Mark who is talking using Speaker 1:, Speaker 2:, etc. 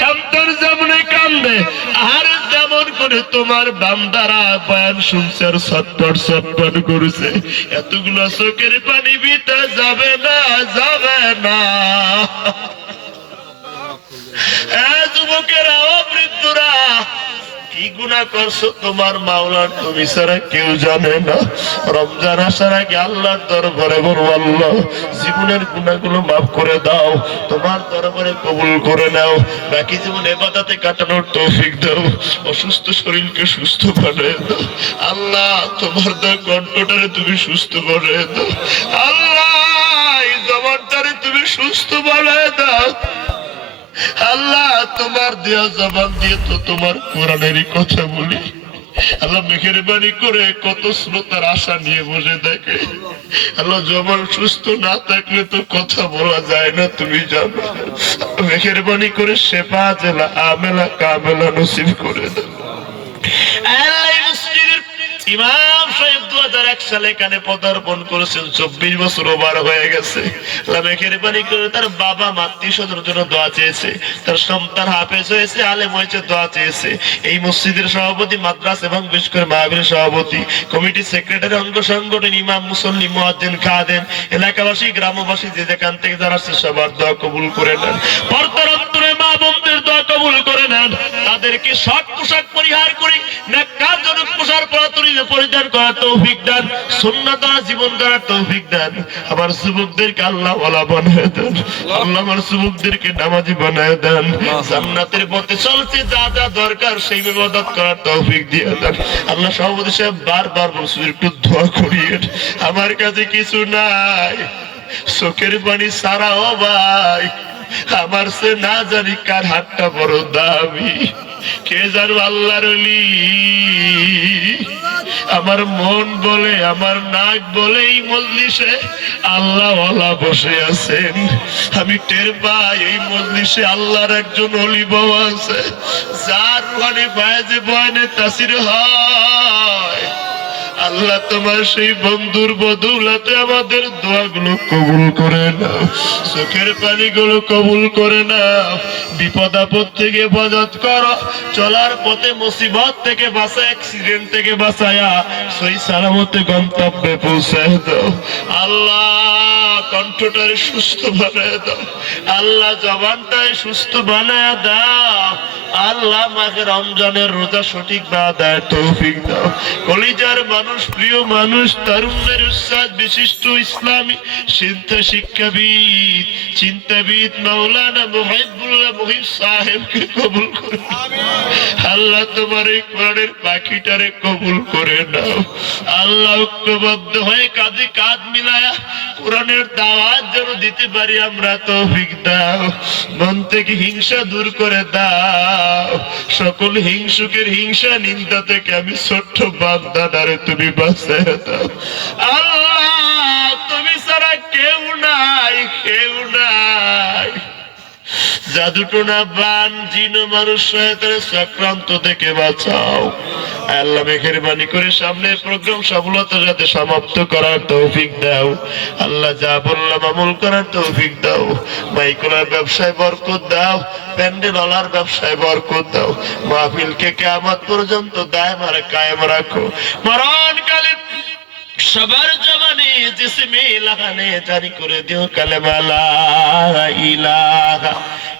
Speaker 1: সন্তান যেমনে কান্দে আর যেমন করে তোমার বান্দারা বয়ান শুনছে আর সটপট সটপট করছে। এতগুলো চোখের পানি বিতে যাবে না যাবে না। গুণা করছ? তোমার মাওলার তুমি ছাড়া কেউ জানে না। রমজান আসার আগে আল্লাহর দরবারে বলো আল্লাহ, জীবনের গুণাগুলো মাফ করে দাও, তোমার দরবারে কবুল করে নাও, বাকি জীবন এবাদাতে কাটানোর তৌফিক দাও, অসুস্থ শরীরকে সুস্থ বানিয়ে দাও। আল্লাহ, তোমার দা কণ্ঠটারে তুমি সুস্থ বানিয়ে দাও। আল্লাহ জবানটারে তুমি সুস্থ বানিয়ে দাও। আল্লাহ, তোমার দেয়া জবান দিয়ে তো তোমার কোরআনেরই কথা বলি। আল্লাহ মেহরবানি করে কত শ্রোতার আশা নিয়ে বসে দেখে আল্লাহ জবান সুস্থ না থাকলে তো কথা বলা যায় না, তুমি জানো। মেহরবানি করে সেবা জেলা আমেলা কামেলা নসিব করে মসজিদের ইমাম সাহেব দু সালে এখানে পদার্পণ করেছেন, চব্বিশ বছর ওভার হয়ে গেছে। তার বাবা মাতৃ স্বজনের জন্য দোয়া চেয়েছে, তার সন্তান হাফেজ হয়েছে, আলেম হয়েছে, দোয়া চেয়েছে। এই মসজিদের সভাপতি, মাদ্রাস এবং বিশেষ করে মাহবীর সভাপতি কমিটি সেক্রেটারি, অঙ্গ সংগঠন, ইমাম, মুসল্লি, মুয়াজ্জিন খাদেন এলাকাবাসী, গ্রামবাসী, যে যেখান থেকে যারা সবার দোয়া কবুল করে নেন পর্দার অন্তরে মা বোনদের দোয়া কবুল করে নেন তাদেরকে শর্ট পোশাক পরিহার করে ন্যাক্কারজনক পোশাক পরাতরি পরিধান করার তৌফিক দান সুন্নাত জীবন করার তৌফিক দান। আমার যুবকদেরকে আল্লাহ ওয়ালা বানায় দেন আল্লাহ আমার যুবকদেরকে নামাজি বানায় দেন। জান্নাতের পথে চলছে যা যা দরকার সেই ইবাদত করার তৌফিক দিয়ে দেন। আল্লাহ সভাপতি সাহেব বারবার বলছে একটু দোয়া করিয়ে আমার কাছে কিছু নাই চোখের পানি সারাও ভাই আমার সে না জানি কার হাতটা বড় দামি। কে জানো আল্লাহর আমার মন বলে, আমার নাক বলে এই মজলিসে আল্লাহ ওয়ালা বসে আছেন। আমি টের পাই এই মজলিসে আল্লাহর একজন অলি বাবা আছে। যার রুহানি বায়াজে বয়নে তাসির হয়। আল্লাহ তোমার সেই বন্ধুর বদৌলাতে আমাদের দোয়াগুলো কবুল করে না চোখের পানিগুলো কবুল করে না বিপদ আপদ থেকে বজাত কর। চলার পথে মুসিবত থেকে বাঁচা অ্যাক্সিডেন্ট থেকে বাঁচায়া সেই সালামতে গন্তব্যে পৌঁছায় দাও। আল্লাহ কণ্ঠটারে সুস্থ বানায় দাও। আল্লাহ জবানটায় সুস্থ বানায় দাও। আল্লাহ মাকে রমজানের রোজা সঠিক বা দেয় তৌফিক দাও। কলিজার মানুষ, প্রিয় মানুষ, তরুণদের উৎসাহ, বিশিষ্ট ইসলামী চিন্তা শিক্ষাবিদ চিন্তাবিদ মাওলানা মুহিবুল্লাহ মুহিব সাহেবকে কবুল করে আল্লাহ তোমার এই কোরআনের পাখিটারে কবুল করে নাও। আল্লাহ ঐক্যবদ্ধ হয়ে কাঁধে কাঁধ মিলায়া কোরআনের দাওয়াত যেন দিতে পারি, আমরা তৌফিক দাও। মন থেকে হিংসা দূর করে দাও। সকল হিংসুকের হিংসা নিন্দা থেকে আমি ছোট্ট বান্দাদারে তুমি বাঁচাই দাও। আল্লাহ জাদুটোনা বান, জিন মানুষ শয়তানের চক্রান্ত থেকে বাঁচাও। আল্লাহ মেহেরবানি করে সামনের প্রোগ্রাম সফলতা যাতে সমাপ্ত করার তৌফিক দাও। আল্লাহ যা বললাম আমল করার তৌফিক দাও। মাইকোলার ব্যবসায় বরকত দাও। প্যান্ডেল ওলার ব্যবসায় বরকত দাও। মাহফিলকে কেয়ামত পর্যন্ত দায় মারে কায়েম রাখো। মরণকালে সবার জবানে জিসমে লাগানে জারি করে দিও কালেমা লা ইলাহা